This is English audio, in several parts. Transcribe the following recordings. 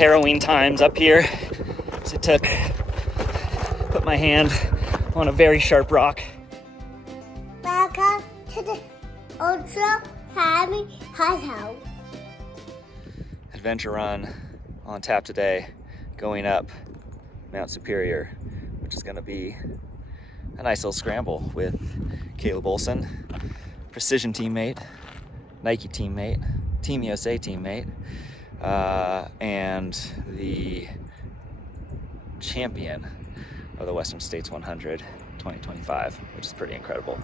harrowing times up here. So put my hand on a very sharp rock. Welcome to the Ultra Family House. Adventure run on tap today, going up Mount Superior, which is going to be a nice little scramble with Caleb Olson, Precision teammate, Nike teammate, Team USA teammate, and the champion of the Western States 100 2025, which is pretty incredible.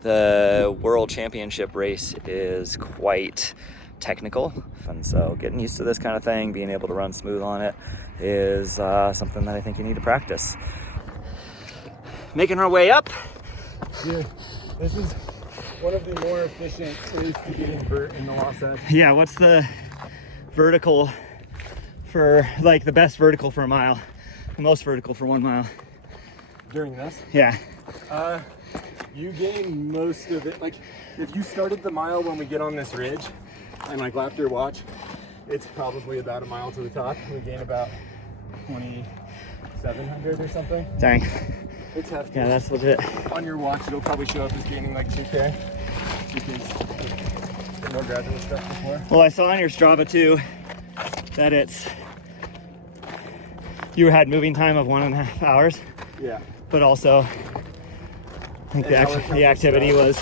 The World Championship race is quite technical, and so getting used to this kind of thing, being able to run smooth on it, is something that I think you need to practice. Making our way up. Dude, this is one of the more efficient ways to get invert in the Wasatch. Yeah, what's the vertical for, like, the best vertical for a mile? The most vertical for 1 mile? During this? Yeah. You gain most of it. Like, if you started the mile when we get on this ridge and like lapped your watch, it's probably about a mile to the top. We gain about 2,700 or something. Dang. It's hefty. Yeah, that's legit. On your watch, it'll probably show up as gaining like 2K because more graduate stuff before. Well, I saw on your Strava too that you had moving time of 1.5 hours. Yeah. But also, I think the activity was,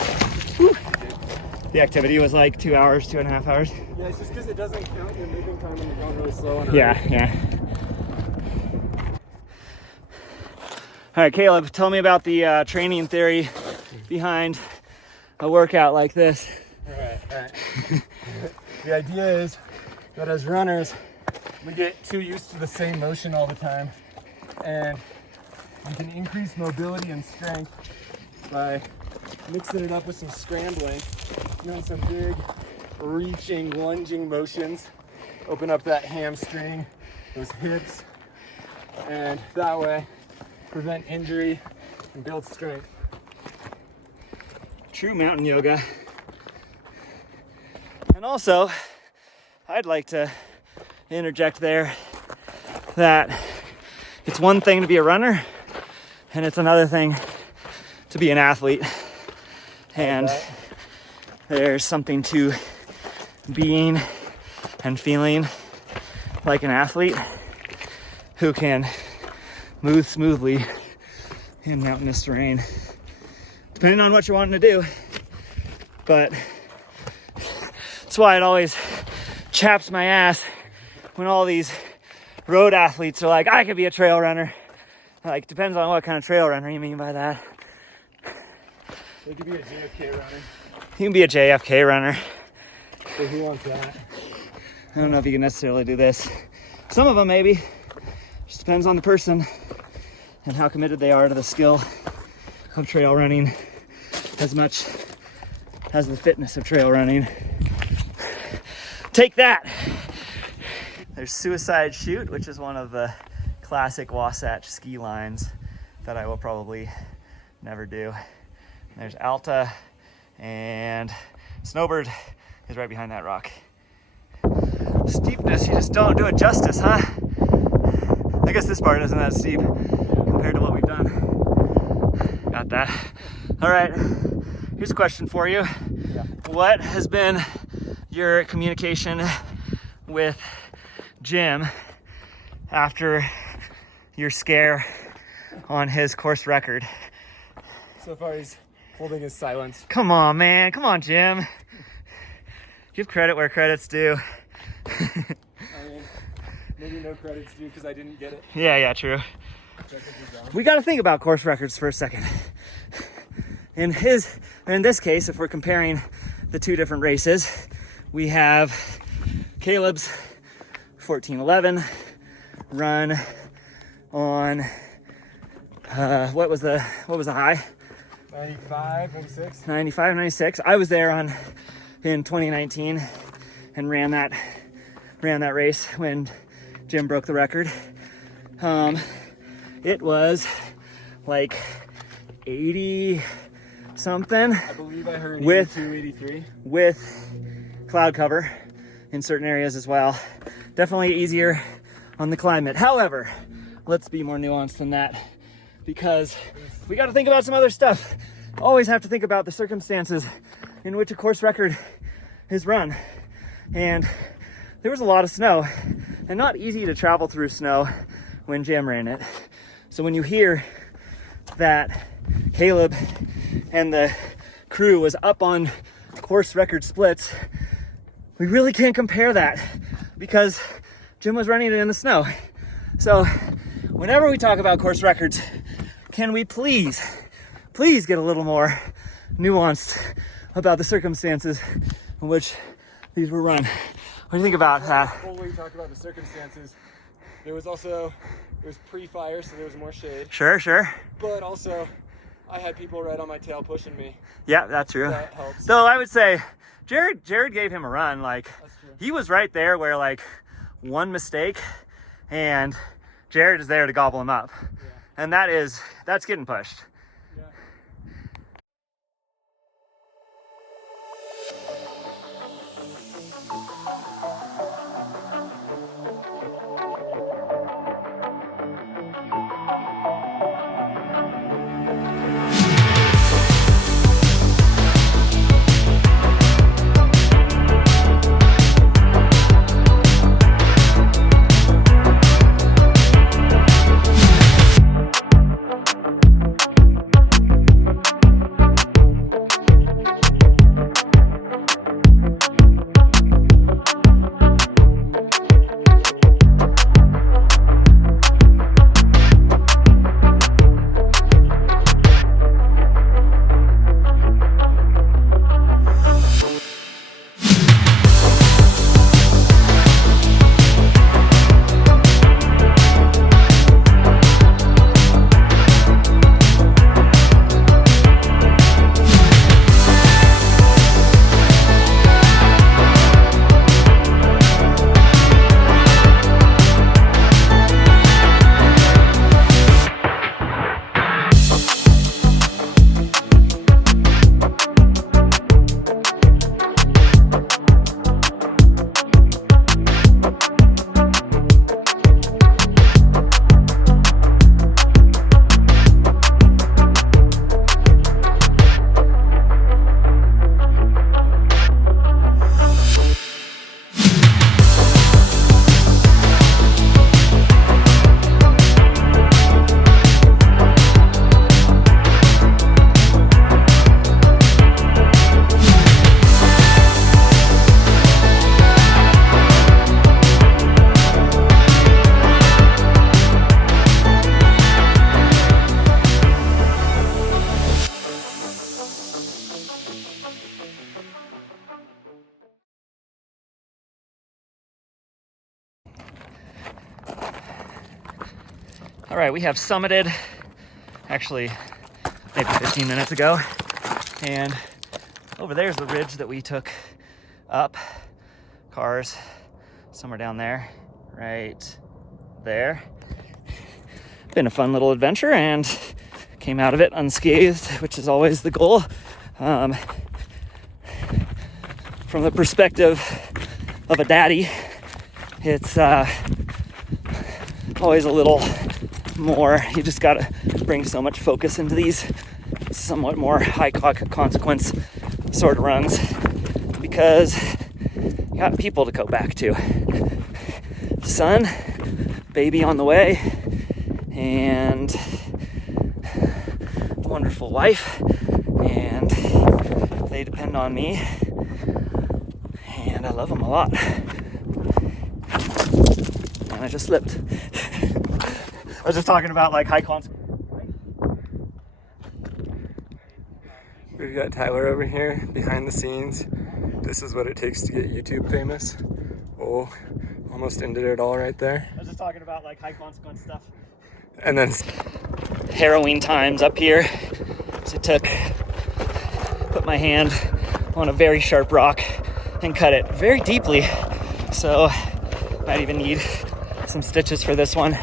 the activity was like 2 hours, 2.5 hours. Yeah, it's just because it doesn't count your moving time when you're going really slow on a Yeah. All right, Caleb, tell me about the training theory behind a workout like this. All right. The idea is that as runners, we get too used to the same motion all the time, and you can increase mobility and strength by mixing it up with some scrambling, doing some big reaching, lunging motions, open up that hamstring, those hips, and that way prevent injury and build strength. True mountain yoga. And also, I'd like to interject there that it's one thing to be a runner, and it's another thing to be an athlete. And there's something to being and feeling like an athlete who can move smoothly in mountainous terrain, depending on what you're wanting to do. But that's why it always chaps my ass when all these road athletes are like, I could be a trail runner. Like, depends on what kind of trail runner you mean by that. They could be a JFK runner. You can be a JFK runner. So who wants that? I don't know if you can necessarily do this. Some of them maybe. Just depends on the person and how committed they are to the skill of trail running as much as the fitness of trail running. Take that. There's Suicide Chute, which is one of the classic Wasatch ski lines that I will probably never do. There's Alta, and Snowbird is right behind that rock. Steepness, you just don't do it justice, huh? I guess this part isn't that steep compared to what we've done. Got that. All right, here's a question for you. Yeah. What has been your communication with Jim after your scare on his course record? So far, he's holding his silence. Come on, man. Come on, Jim. Give credit where credit's due. I mean, maybe no credit's due because I didn't get it. Yeah, true. We got to think about course records for a second. In this case, if we're comparing the two different races, we have Caleb's 14:11 run on what was the high? 95, 96. 95, 96. I was there in 2019 and ran that race when Jim broke the record. It was like 80 something. I believe I heard with 82, 83. With cloud cover in certain areas as well. Definitely easier on the climate. However, let's be more nuanced than that, because we got to think about some other stuff. Always have to think about the circumstances in which a course record is run. And there was a lot of snow, and not easy to travel through snow when Jim ran it. So when you hear that Caleb and the crew was up on course record splits, we really can't compare that because Jim was running it in the snow. So whenever we talk about course records, can we please get a little more nuanced about the circumstances in which these were run? What do you think about that? Before we talk about the circumstances, it was pre-fire, so there was more shade. Sure. But also, I had people right on my tail pushing me. Yeah, that's true. That helps. Though I would say Jared gave him a run. Like, That's true. he was right there where, like, one mistake and Jared is there to gobble him up. Yeah. And that's getting pushed. Yeah. All right, we have summited, actually, maybe 15 minutes ago. And over there's the ridge that we took up. Cars, somewhere down there, right there. Been a fun little adventure and came out of it unscathed, which is always the goal. From the perspective of a daddy, it's always a little more, you just gotta bring so much focus into these somewhat more high consequence sort of runs because you got people to go back to. Son, baby on the way, and wonderful wife, and they depend on me, and I love them a lot. And I just slipped. I was just talking about like high consequence. We've got Tyler over here behind the scenes. This is what it takes to get YouTube famous. Oh, almost ended it all right there. I was just talking about like high consequence stuff. And then Harrowing times up here. So put my hand on a very sharp rock and cut it very deeply. So might even need some stitches for this one.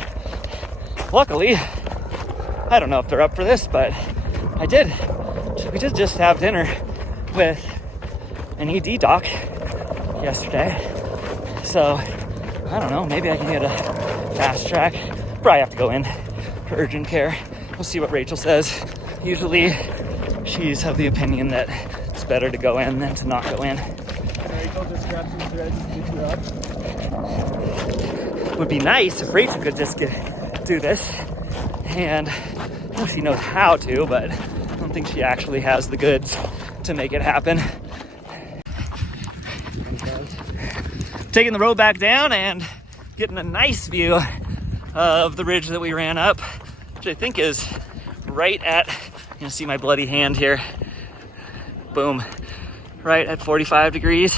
Luckily, I don't know if they're up for this, but I did. We did just have dinner with an ED doc yesterday. So I don't know, maybe I can get a fast track. Probably have to go in for urgent care. We'll see what Rachel says. Usually she's of the opinion that it's better to go in than to not go in. Rachel just grab some threads and get you up. Would be nice if Rachel could just do this, and I know she knows how to, but I don't think she actually has the goods to make it happen. Taking the road back down and getting a nice view of the ridge that we ran up, which I think is right at, you can see my bloody hand here, boom, right at 45 degrees.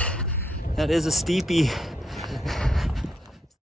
That is a steepie.